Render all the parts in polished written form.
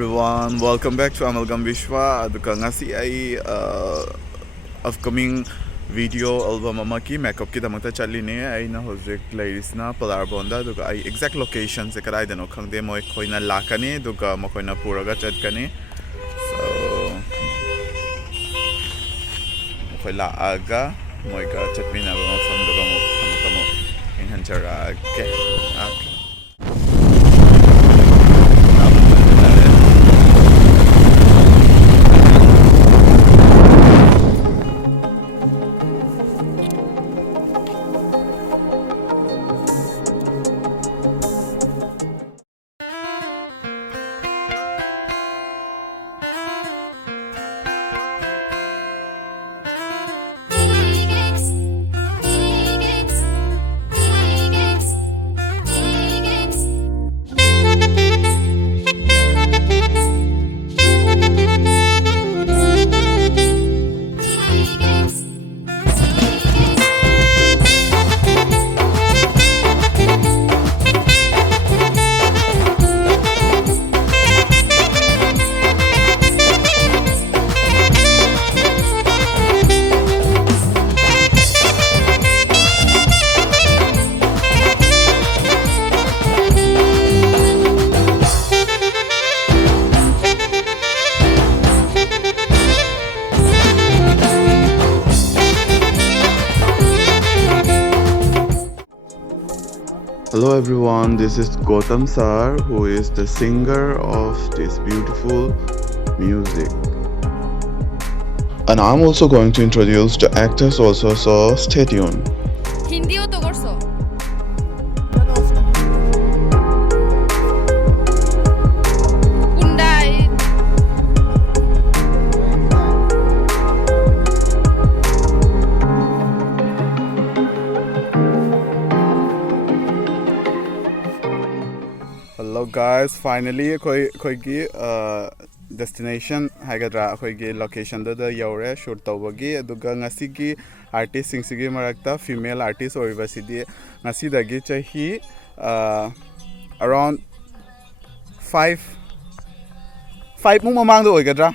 everyone, welcome back to Amalgam Bishwa. Aduka ngasi ay upcoming video album amaki makeup ki damata chali ne ay na hojek ladies na Palar Bonda aduka ay exact location se karai dano khangde moi khoina lakani aduka mo khoina puraga chatkani. So khoi la aga moi ka chatmina ba mafam duga mo kamo enhanchara ke okay. Hello everyone, this is Gautam Sir, who is the singer of this beautiful music. And I'm also going to introduce the actors also, so stay tuned. Hindi to korso. Hello guys, finally koi gi destination hagadra koi gi location da yaure shoot tawagi aduga ngasi gi artist sing sigi marakta female artist oribasidi ngasi dagi chahi around 5 mu mamang do oigadra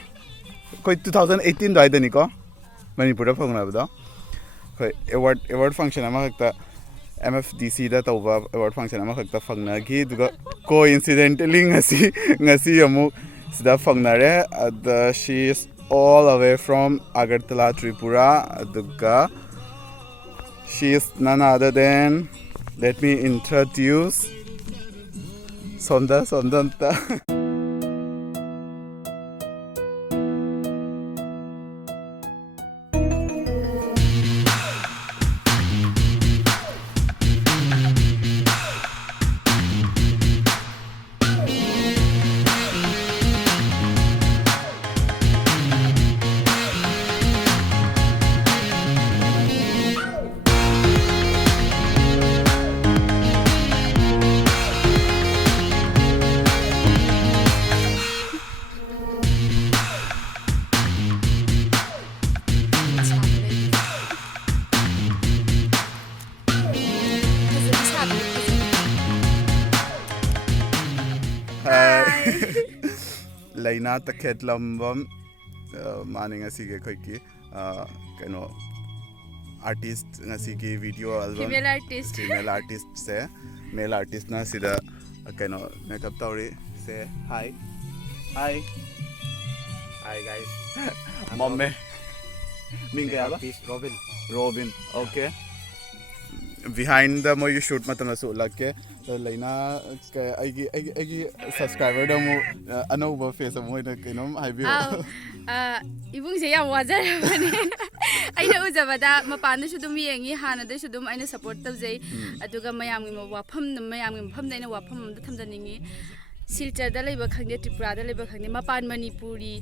koi 2018 dai dani ko Manipur da phangna bada koi award function ama hakta MFDC da tawba award function ama khakta phangna gi duga coincidentally ngasi amu sida phangnare she is all away from Agartala, Tripura. Duga she is none other than, let me introduce Sondanta. Laina takhet lambam mani ngasi ge khoi ki kano artist ngasi ki video album female artist se male artist na sida kano makeup tawri say hi guys. momme minga ba Robin okay. Behind the mo shoot matama so lakke laina ai subscriber da mo anova face mo ina kainom haibio Ibung se yam wajarabani aina ujabada mapana su dum yengi hana da su dum aina support tabjai aduga mayam mi wafam da aina wafam da thamjaningi Silchar da laiba khangde Tripura da laiba khangde mapan manipuri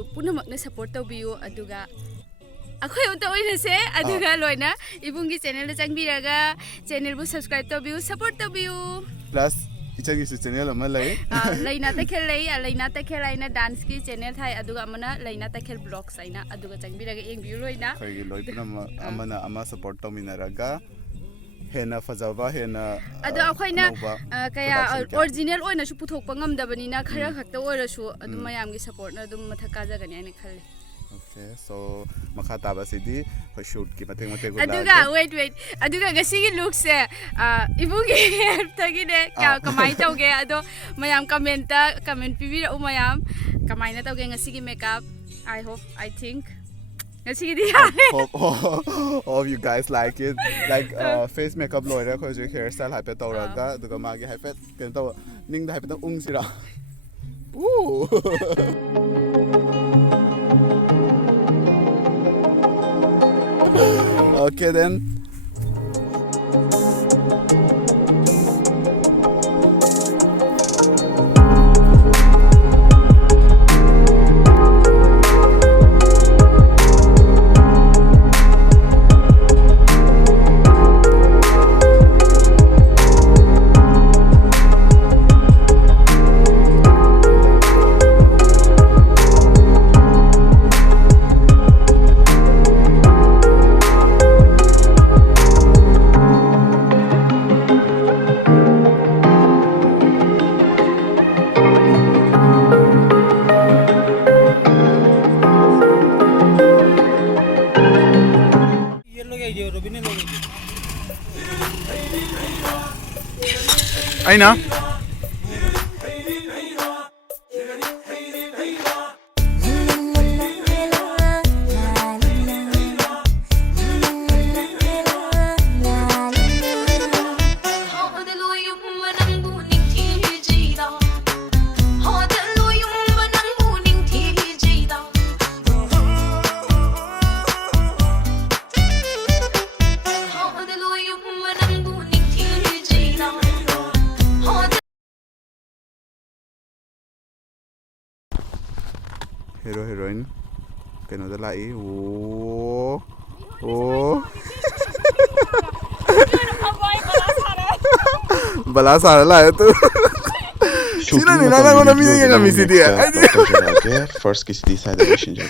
bu punamakna support tabiyo aduga akhoi uta oina se aduga loina ibungi channel da changbiraga channel bu subscribe tabiyo support tabiyo plus ichagi su channel ama lai laina ta khel aina dance ki channel thai aduga amana laina ta khel vlogs aina aduga changbiraga engbiyo loina khoi loipna amana ama support taminaraga hena fazava hena ado akhayna kaya original oina su puthokpa ngamdabani na khara khakta oira su adu mayam gi support na adu mathaka jagani aina khalle. Okay, so makha taba sidi khoi shoot ki mateng mateng aduga wait aduga gasi gi look se ibugi tagi ne kamai tawge ado mayam comment pibira mayam kamai na tawge ngasi gi makeup. I think ngasi gi hope you guys like it, like face makeup loira khoi ju hairstyle hape tawraga aduga magi hape ken taw ning da hape ta ungsira Okay then. Aina hero heroine keno da lai bala sara la tu sino ni na na mi ni ga mi si dia first kisi di sa da mission jo